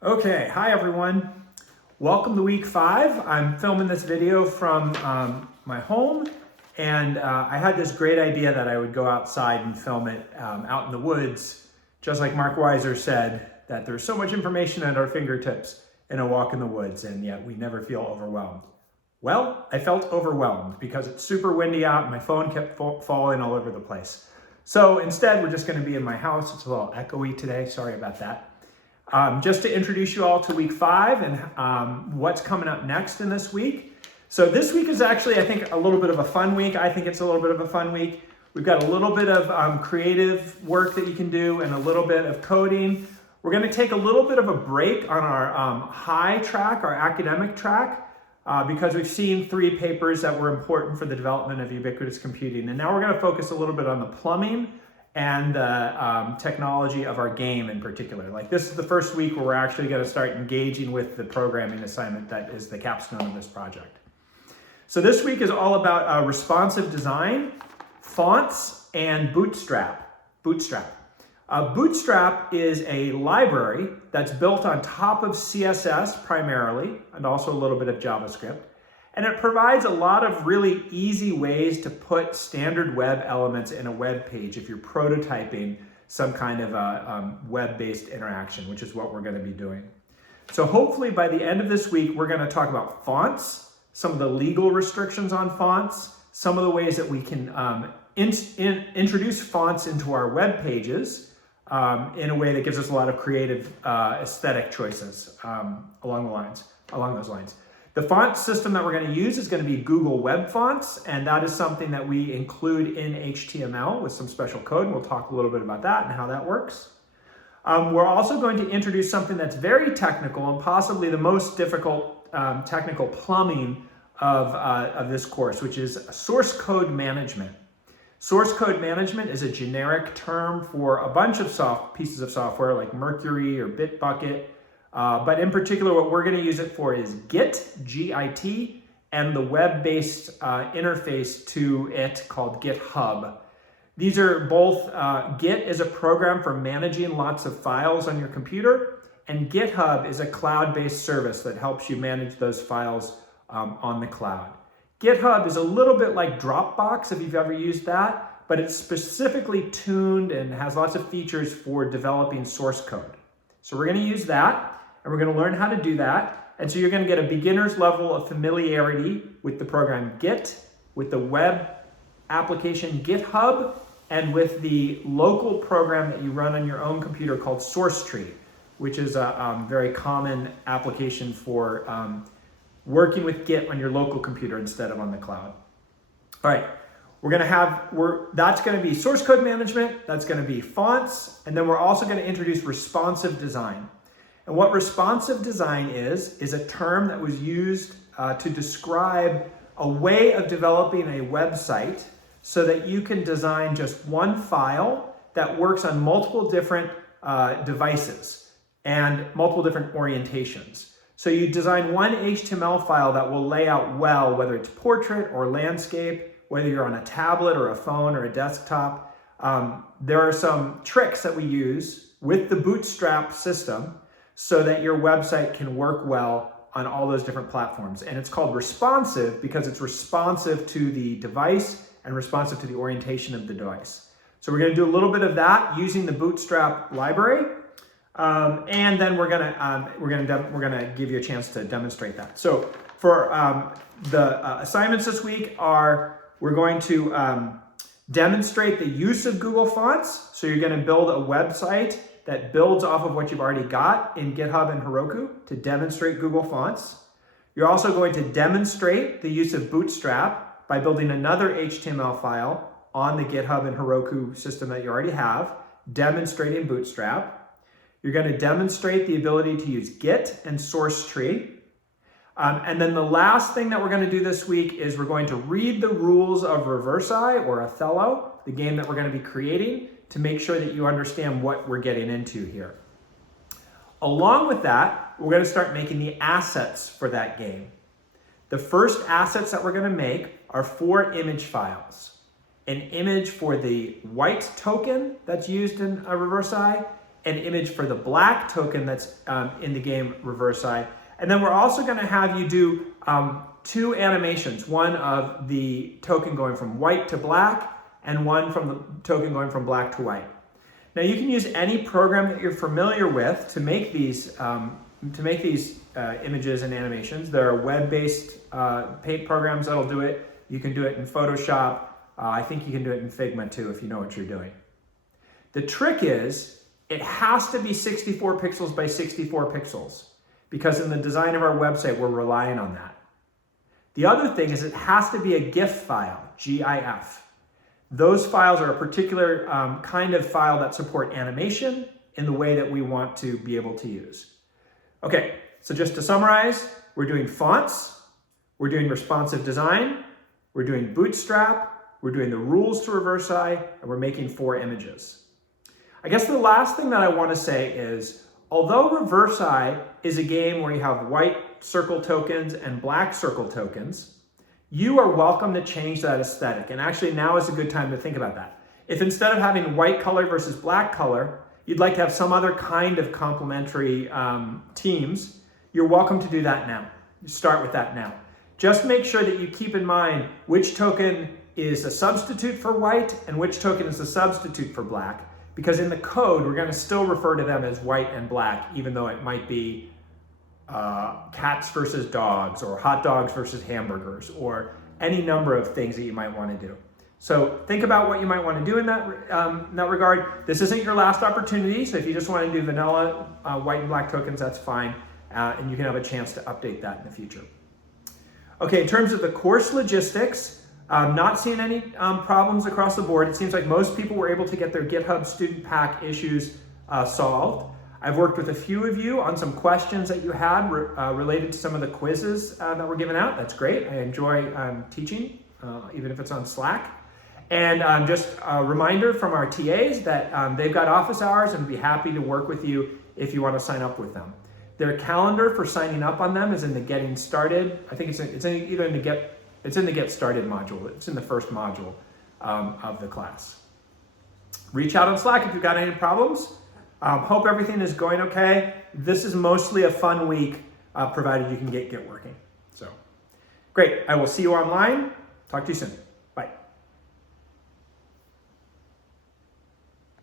Okay, hi everyone. Welcome to week 5. I'm filming this video from my home, and I had this great idea that I would go outside and film it out in the woods, just like Mark Weiser said, that there's so much information at our fingertips in a walk in the woods, and yet we never feel overwhelmed. Well, I felt overwhelmed because it's super windy out and my phone kept falling all over the place. So instead, we're just going to be in my house. It's a little echoey today. Sorry about that. Just to introduce you all to week 5 and what's coming up next in this week. So this week is actually, I think, a little bit of a fun week. I think it's a little bit of a fun week. We've got a little bit of creative work that you can do and a little bit of coding. We're going to take a little bit of a break on our high track, our academic track, because we've seen 3 papers that were important for the development of ubiquitous computing. And now we're going to focus a little bit on the plumbing and the technology of our game in particular. Like, this is the first week where we're actually going to start engaging with the programming assignment that is the capstone of this project. So this week is all about responsive design, fonts, and Bootstrap. Bootstrap is a library that's built on top of CSS primarily, and also a little bit of JavaScript. And it provides a lot of really easy ways to put standard web elements in a web page if you're prototyping some kind of a web-based interaction, which is what we're going to be doing. So hopefully by the end of this week, we're going to talk about fonts, some of the legal restrictions on fonts, some of the ways that we can introduce fonts into our web pages in a way that gives us a lot of creative aesthetic choices along those lines. The font system that we're going to use is going to be Google Web Fonts, and that is something that we include in HTML with some special code, and we'll talk a little bit about that and how that works. We're also going to introduce something that's very technical and possibly the most difficult technical plumbing of this course, which is source code management. Source code management is a generic term for a bunch of pieces of software like Mercury or Bitbucket. But in particular, what we're going to use it for is Git, G-I-T, and the web-based interface to it called GitHub. These are both, Git is a program for managing lots of files on your computer, and GitHub is a cloud-based service that helps you manage those files on the cloud. GitHub is a little bit like Dropbox, if you've ever used that, but it's specifically tuned and has lots of features for developing source code. So we're going to use that. And we're going to learn how to do that. And so you're going to get a beginner's level of familiarity with the program Git, with the web application GitHub, and with the local program that you run on your own computer called SourceTree, which is a very common application for working with Git on your local computer instead of on the cloud. All right, that's going to be source code management, that's going to be fonts, and then we're also going to introduce responsive design. And what responsive design is a term that was used to describe a way of developing a website so that you can design just one file that works on multiple different devices and multiple different orientations. So you design one HTML file that will lay out well, whether it's portrait or landscape, whether you're on a tablet or a phone or a desktop. There are some tricks that we use with the Bootstrap system so that your website can work well on all those different platforms. And it's called responsive because it's responsive to the device and responsive to the orientation of the device. So we're going to do a little bit of that using the Bootstrap library, and then we're going to give you a chance to demonstrate that. So for the assignments this week we're going to demonstrate the use of Google Fonts. So you're going to build a website that builds off of what you've already got in GitHub and Heroku to demonstrate Google Fonts. You're also going to demonstrate the use of Bootstrap by building another HTML file on the GitHub and Heroku system that you already have, demonstrating Bootstrap. You're going to demonstrate the ability to use Git and SourceTree. And then the last thing that we're going to do this week is we're going to read the rules of Reversi or Othello, the game that we're going to be creating, to make sure that you understand what we're getting into here. Along with that, we're going to start making the assets for that game. The first assets that we're going to make are 4 image files. An image for the white token that's used in Reversi, an image for the black token that's in the game reverse-eye. And then we're also going to have you do 2 animations, one of the token going from white to black and one from the token going from black to white. Now you can use any program that you're familiar with to make these images and animations. There are web-based paint programs that'll do it. You can do it in Photoshop. I think you can do it in Figma too if you know what you're doing. The trick is it has to be 64 pixels by 64 pixels because in the design of our website, we're relying on that. The other thing is it has to be a GIF file, GIF. Those files are a particular kind of file that support animation in the way that we want to be able to use. Okay, so just to summarize, we're doing fonts, we're doing responsive design, we're doing bootstrap, we're doing the rules to reverse-eye, and we're making 4 images. I guess the last thing that I want to say is, although reverse-eye is a game where you have white circle tokens and black circle tokens, you are welcome to change that aesthetic. And actually now is a good time to think about that. If instead of having white color versus black color, you'd like to have some other kind of complementary teams, you're welcome to do that now. You start with that now. Just make sure that you keep in mind which token is a substitute for white and which token is a substitute for black. Because in the code, we're going to still refer to them as white and black, even though it might be cats versus dogs, or hot dogs versus hamburgers, or any number of things that you might want to do. So think about what you might want to do in that regard. This isn't your last opportunity, so if you just want to do vanilla white and black tokens, that's fine, and you can have a chance to update that in the future. Okay, in terms of the course logistics, not seeing any problems across the board. It seems like most people were able to get their GitHub student pack issues solved. I've worked with a few of you on some questions that you had related to some of the quizzes that were given out. That's great. I enjoy teaching, even if it's on Slack. And just a reminder from our TAs that they've got office hours and be happy to work with you if you want to sign up with them. Their calendar for signing up on them is in the Getting Started. I think it's in the Get Started module. It's in the first module of the class. Reach out on Slack if you've got any problems. Hope everything is going okay. This is mostly a fun week, provided you can get working. So, great. I will see you online. Talk to you soon.